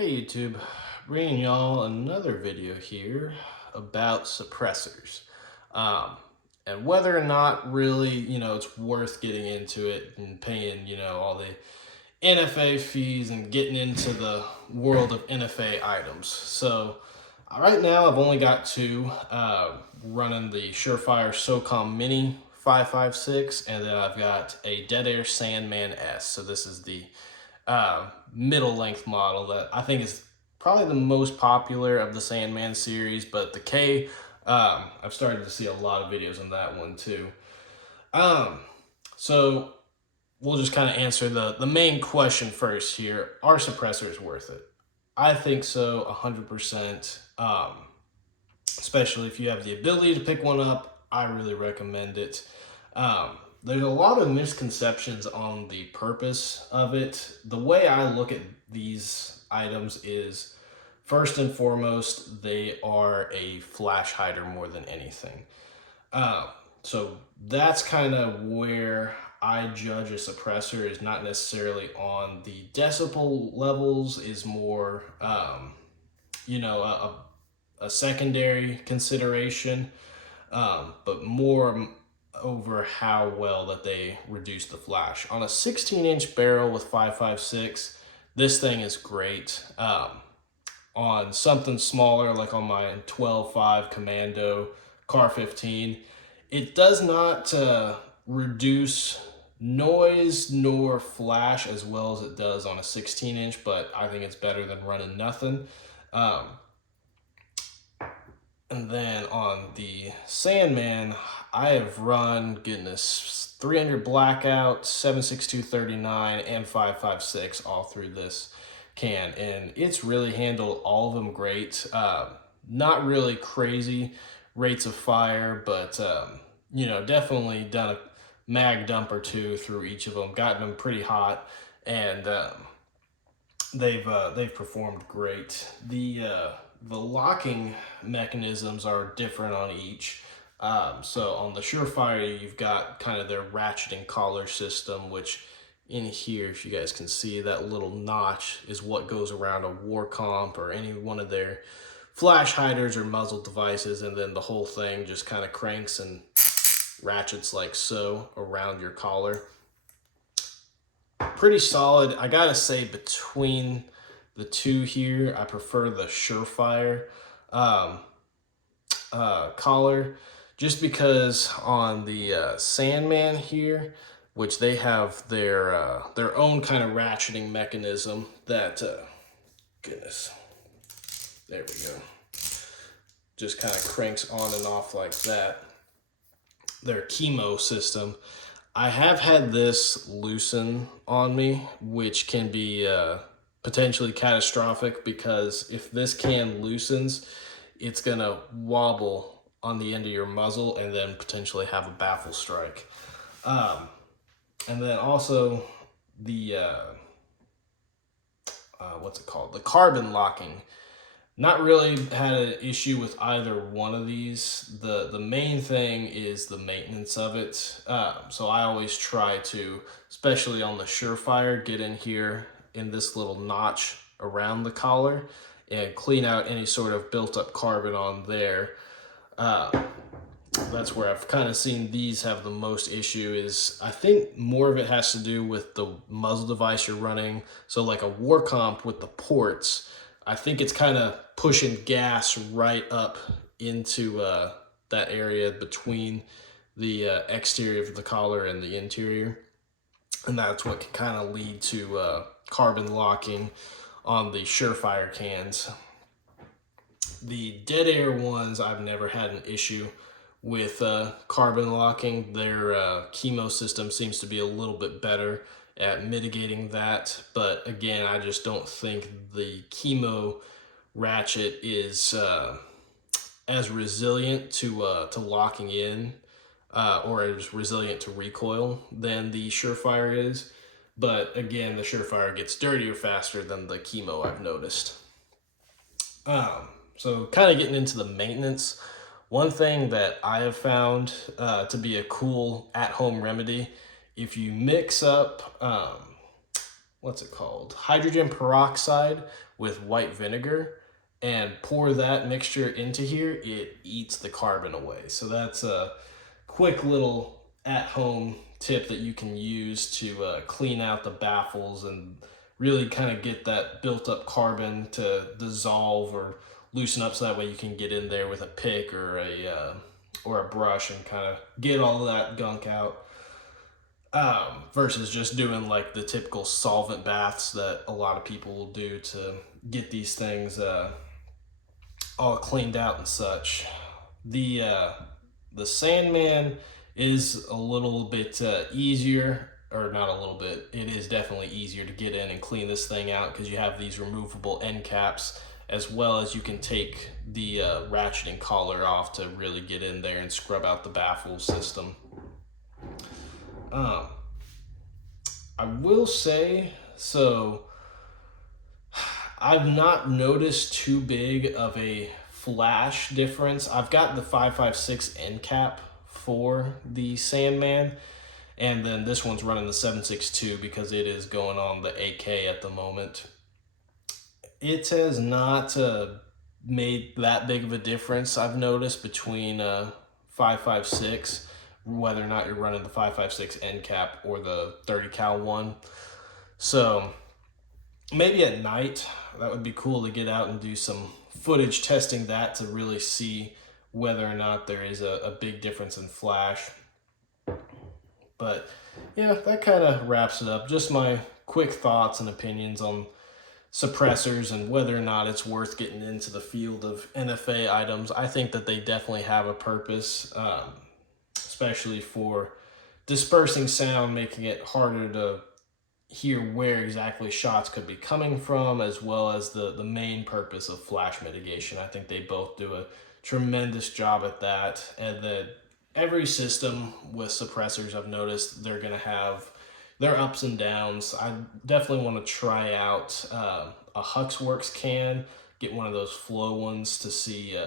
Hey YouTube, bringing y'all another video here about suppressors. Um, and whether or not really, it's worth getting into it and paying, all the NFA fees and getting into the world of NFA items. So right now I've only got two, running the Surefire SOCOM Mini 556, and then I've got a Dead Air Sandman S. So this is the middle length model that I think is probably the most popular of the Sandman series, but the K, I've started to see a lot of videos on that one too. Um, so we'll just kind of answer the main question first here. Are suppressors worth it? I think so, 100%. Especially if you have the ability to pick one up, I really recommend it. Um, there's a lot of misconceptions on the purpose of it. The way I look at these items is, first and foremost, they are a flash hider more than anything. Um, so that's kind of where I judge a suppressor, is not necessarily on the decibel levels, is more, a secondary consideration, but more over how well that they reduce the flash. On a 16-inch barrel with 5.56, this thing is great. On something smaller, like on my 12.5 Commando Car 15, it does not reduce noise nor flash as well as it does on a 16-inch, but I think it's better than running nothing. And then on the Sandman, I have run, goodness, 300 Blackout, 7.6239, and 5.56 all through this can. And it's really handled all of them great. Not really crazy rates of fire, but, definitely done a mag dump or two through each of them, gotten them pretty hot, and they've performed great. The locking mechanisms are different on each. So on the Surefire, you've got kind of their ratcheting collar system, which in here, if you guys can see, that little notch is what goes around a war comp or any one of their flash hiders or muzzle devices, and then the whole thing just kind of cranks and ratchets like so around your collar. Pretty solid. I gotta say, between the two here, I prefer the Surefire collar, just because on the Sandman here, which they have their own kind of ratcheting mechanism that, goodness, there we go, just kind of cranks on and off like that. Their chemo system, I have had this loosen on me, which can be potentially catastrophic, because if this can loosens, it's gonna wobble on the end of your muzzle and then potentially have a baffle strike. And then also the what's it called? The carbon locking. Not really had an issue with either one of these. The main thing is the maintenance of it. So I always try to, especially on the Surefire, get in here in this little notch around the collar and clean out any sort of built up carbon on there. That's where I've kind of seen these have the most issue. Is I think more of it has to do with the muzzle device you're running. So like a war comp with the ports, I think it's kind of pushing gas right up into that area between the exterior of the collar and the interior. And that's what can kind of lead to carbon locking on the Surefire cans. The Dead Air ones, I've never had an issue with carbon locking. Their chemo system seems to be a little bit better at mitigating that, but again, I just don't think the chemo ratchet is as resilient to locking in or as resilient to recoil than the Surefire is. But again, the Surefire gets dirtier faster than the chemo, I've noticed. So kind of getting into the maintenance, one thing that I have found to be a cool at-home remedy, if you mix up what's it called? Hydrogen peroxide with white vinegar and pour that mixture into here, it eats the carbon away. So that's a quick little at-home tip that you can use to clean out the baffles and really kind of get that built-up carbon to dissolve or loosen up, so that way you can get in there with a pick or a brush and kind of get all that gunk out. Versus just doing like the typical solvent baths that a lot of people will do to get these things all cleaned out and such. The Sandman is a little bit easier, or not a little bit, it is definitely easier to get in and clean this thing out because you have these removable end caps, as well as you can take the ratcheting collar off to really get in there and scrub out the baffle system. I will say, so I've not noticed too big of a flash difference. I've got the 556 end cap for the Sandman, and then this one's running the 762 because it is going on the 8K at the moment. It has not made that big of a difference, I've noticed, between 556, whether or not you're running the 556 end cap or the 30 cal one. So maybe at night, that would be cool to get out and do some footage testing that to really see whether or not there is a big difference in flash. But yeah, that kind of wraps it up. Just my quick thoughts and opinions on suppressors and whether or not it's worth getting into the field of NFA items. I think that they definitely have a purpose, especially for dispersing sound, making it harder to hear where exactly shots could be coming from, as well as the main purpose of flash mitigation. I think they both do a tremendous job at that. And that every system with suppressors, I've noticed they're going to have their ups and downs. I definitely want to try out a Huxworks can, get one of those flow ones to see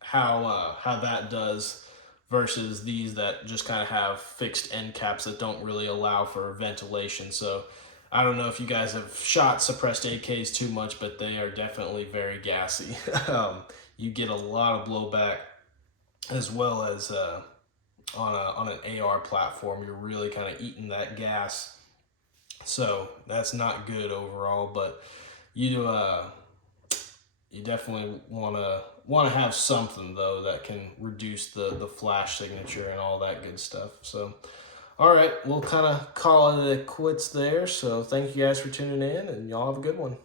how that does versus these that just kind of have fixed end caps that don't really allow for ventilation. So I don't know if you guys have shot suppressed AKs too much, but they are definitely very gassy. You get a lot of blowback, as well as on an AR platform, you're really kind of eating that gas. So that's not good overall, but you definitely want to have something though that can reduce the flash signature and all that good stuff. So all right, we'll kind of call it quits there. So thank you guys for tuning in, and y'all have a good one.